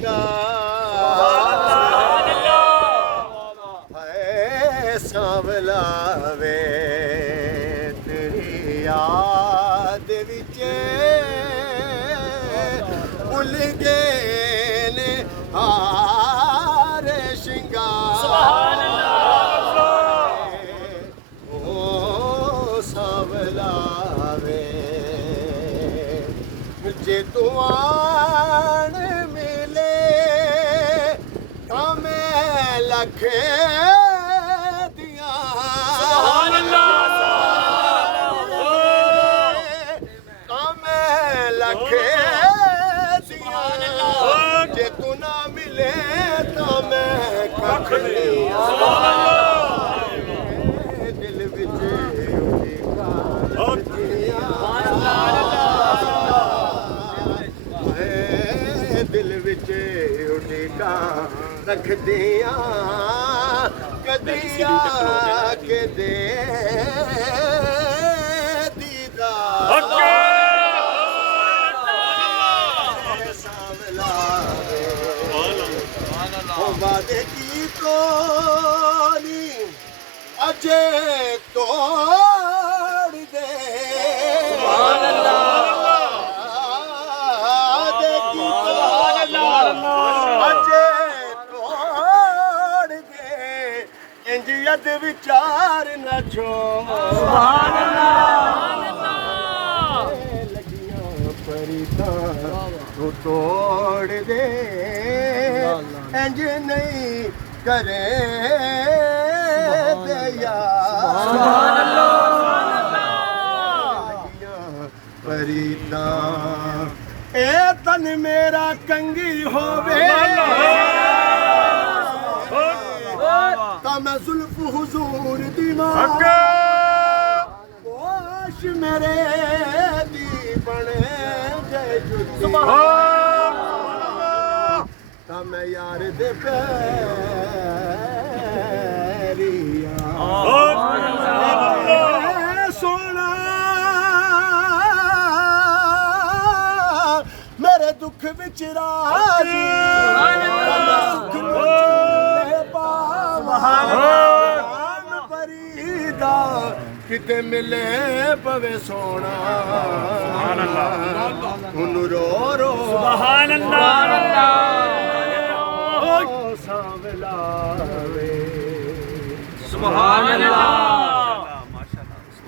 श्रृंगार है सांवला वे तेरी याद विचे भुल गए ने हारे श्रृंगार ओ सांवला वे जे तू आन मिले मैं लख दिया मैं लख दिया जे तू ना मिले तो मैं कख दिया दिल विच दिल विच उठेगा रख दिया कदिया के दे दीदा सांवला ओ वादे की कोनी अजे तोड़ दे इंज विचार न छो लगियां परिता तू तोड़ दे इंज नहीं करे दया लगियां परिता ए तन मेरा कंगी होवे मैं जुल्फ हुजूर दीवार होश मेरे दी बने जय जुती ता मैं यार दे पैरिया सोना मेरे दुख विच राजी परीदा किते मिले पवे सोना हुन रो रो सुभान अल्लाह सांवला वे सुभान अल्लाह।